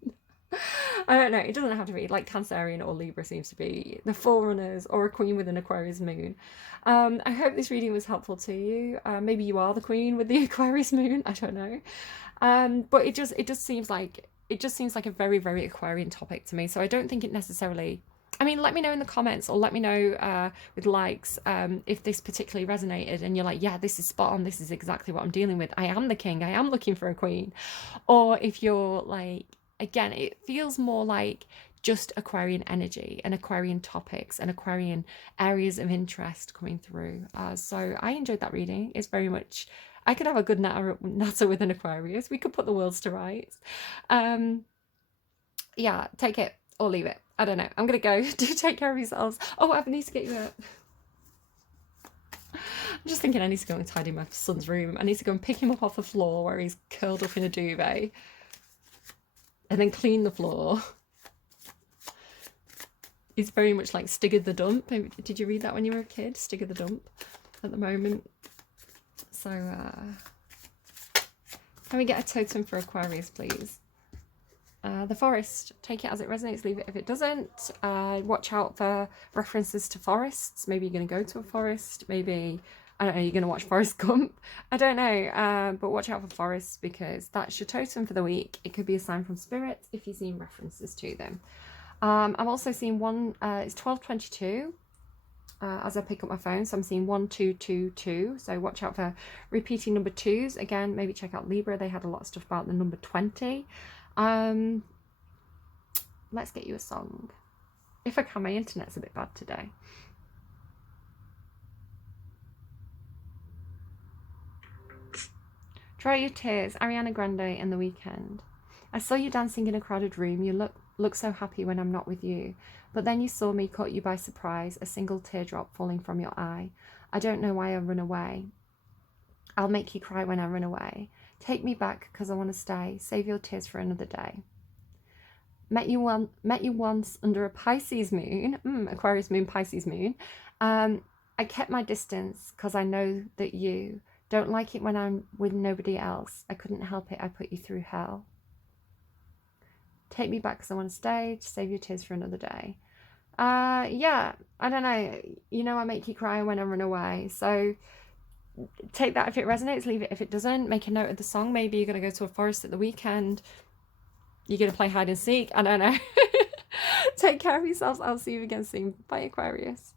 I don't know. It doesn't have to be like Cancerian or Libra seems to be the forerunners, or a queen with an Aquarius moon. I hope this reading was helpful to you. Maybe you are the queen with the Aquarius moon. I don't know. But it just seems like a very, very Aquarian topic to me. So I don't think it necessarily. I mean, let me know in the comments, or let me know with likes if this particularly resonated and you're like, yeah, this is spot on. This is exactly what I'm dealing with. I am the king. I am looking for a queen. Or if you're like, again, it feels more like just Aquarian energy and Aquarian topics and Aquarian areas of interest coming through. So I enjoyed that reading. It's very much, I could have a good natter with an Aquarius. We could put the worlds to rights. Yeah, take it or leave it. I don't know. I'm going to go. Do take care of yourselves. Oh, I need to get you I'm just thinking I need to go and tidy my son's room. I need to go and pick him up off the floor where he's curled up in a duvet. And then clean the floor. It's very much like Stigger the Dump. Did you read that when you were a kid? Stigger the Dump at the moment. So, can we get a totem for Aquarius, please? The forest. Take it as it resonates, leave it if it doesn't. Watch out for references to forests. Maybe you're going to go to a forest. Maybe, I don't know, you're going to watch Forrest Gump. I don't know, but watch out for forests because that's your totem for the week. It could be a sign from spirits if you've seen references to them. I'm also seeing one, it's 12:22 as I pick up my phone. So I'm seeing 1222. So watch out for repeating number twos. Again, maybe check out Libra. They had a lot of stuff about the number 20. Let's get you a song. If I can, my internet's a bit bad today. Dry your tears, Ariana Grande and The Weeknd. I saw you dancing in a crowded room. You look so happy when I'm not with you. But then you saw me, caught you by surprise, a single teardrop falling from your eye. I don't know why I run away. I'll make you cry when I run away. Take me back, 'cause I want to stay. Save your tears for another day. Met you once under a Pisces moon. Aquarius moon, Pisces moon. I kept my distance, 'cause I know that you don't like it when I'm with nobody else. I couldn't help it. I put you through hell. Take me back, 'cause I want to stay. Save your tears for another day. Yeah, I don't know. You know, I make you cry when I run away. So take that if it resonates, leave it if it doesn't. Make a note of the song. Maybe you're going to go to a forest at the weekend. You're going to play hide and seek. I don't know. Take care of yourselves. I'll see you again soon. Bye, Aquarius.